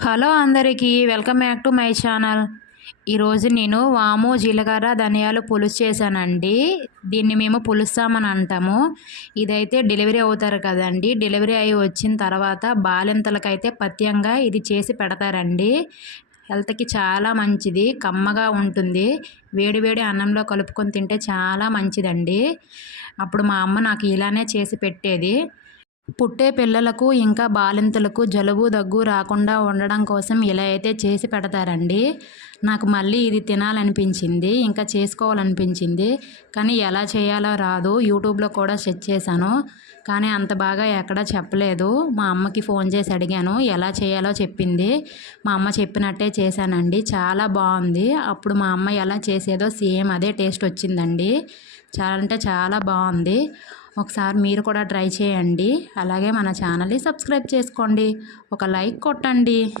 Hello అందరికీ welcome back to my channel. ఈరోజు నేను వాము జీలకర్ర ధనియాలు పులుసు చేశానండి. దీన్ని మేము పులుస్తామని అంటాము. ఇదైతే డెలివరీ అవుతారు కదండి, డెలివరీ అయి వచ్చిన తర్వాత బాలింతలకైతే పథ్యంగా ఇది చేసి పెడతారండి. హెల్త్కి చాలా మంచిది, కమ్మగా ఉంటుంది. వేడి వేడి అన్నంలో కలుపుకొని తింటే చాలా మంచిదండి. అప్పుడు మా అమ్మ నాకు ఇలానే చేసి పెట్టేది. పుట్టే పిల్లలకు ఇంకా బాలింతలకు జలుబు దగ్గు రాకుండా ఉండడం కోసం ఇలా అయితే చేసి పెడతారండి. నాకు మళ్ళీ ఇది తినాలనిపించింది, ఇంకా చేసుకోవాలనిపించింది. కానీ ఎలా చేయాలో రాదు. యూట్యూబ్లో కూడా సెర్చ్ చేశాను, కానీ అంత బాగా ఎక్కడ చెప్పలేదు. మా అమ్మకి ఫోన్ చేసి అడిగాను, ఎలా చేయాలో చెప్పింది. మా అమ్మ చెప్పినట్టే చేశానండి, చాలా బాగుంది. అప్పుడు మా అమ్మ ఎలా చేసేదో సేమ్ అదే టేస్ట్ వచ్చిందండి. చాలా అంటే చాలా బాగుంది. ఒకసారి మీరు కూడా ట్రై చేయండి. అలాగే మన ఛానల్ని సబ్స్క్రైబ్ చేసుకోండి, ఒక లైక్ కొట్టండి.